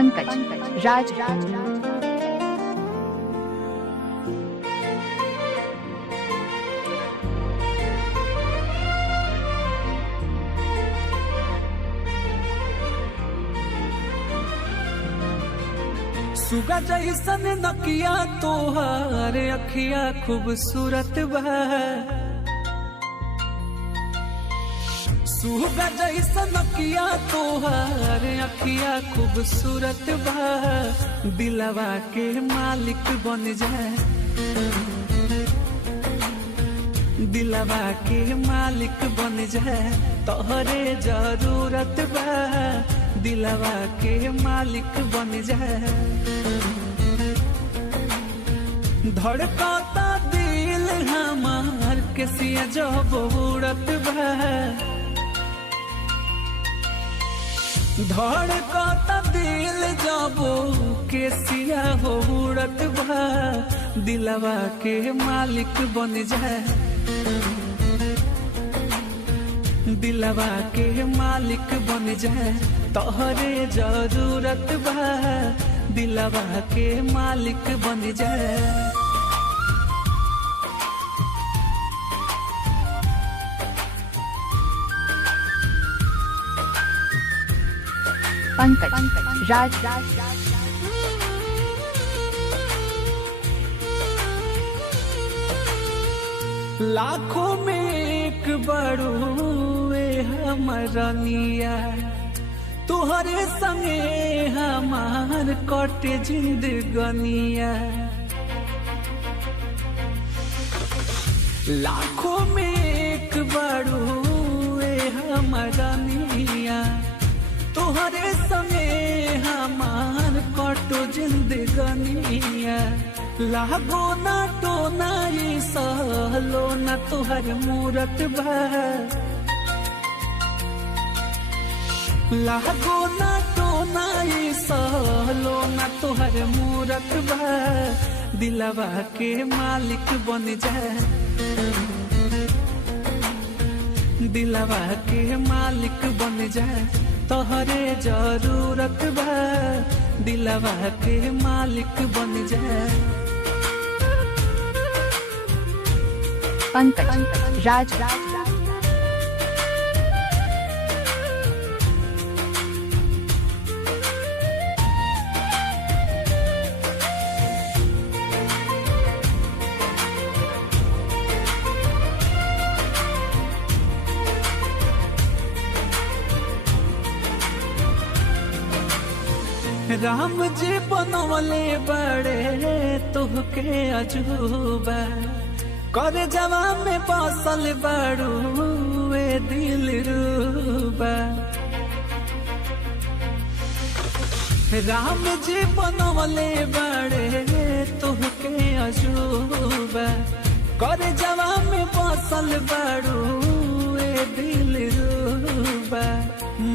पंकज राज सुगा जैसन नकिया तोहार अखिया खूबसूरत बा। सुगा जैसन नकिया तोहार अखिया खूबसूरत बा। दिलवा के मालिक बन जाए, दिलवा के मालिक बन जाए तोहरे जरूरत बा। दिलवा के मालिक बन जाए, धड़कता दिल हमार कैसिया जब उड़त बा। धड़कता दिल जब कैसिया हो उड़त बा। दिलवा के मालिक बन जाए, दिलवा के मालिक बन जाए तोहरे जरूरत बा। दिलवा के मालिक बन जाए। पंकज राज लाखों में एक बड़ुए हमारा निया, तुहरे संगे हमार कटे जिंदगनिया। लाखों में एक बड़ुए हमारा निया, तुहरे संगे हमार कटो जिंदगनिया। लागो ना टोना ये सहलो ना तुहर मूरत बा। लागो ना टोना ये सहलो ना तुहर मूरत बा। दिलवा के मालिक बन जाए, दिलवा के मालिक बन जाए तोहरे जरूरत बा। दिलवा के मालिक बन जाए। पंकज राज राम जी बनवले बड़े तुहके अजूबा। कर जवा में बसल बड़ुए दिल रूबा। राम जी बनवले बड़े तुहके अजूबा। कर जवा में बसल बड़ुए दिल रूबा।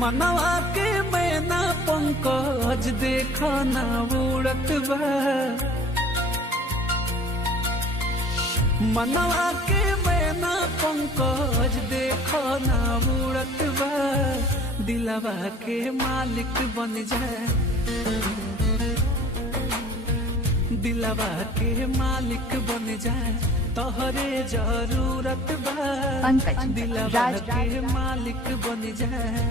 मनवा के मैना पंकज देखा ना उड़त बा। मनवा के मैना पंकज देखा ना उड़त बा। दिलवा के मालिक बन जाए, दिलवा के मालिक बन जाए तोहरे जरूरत बा। पंकज दिलवा के मालिक बन जाए।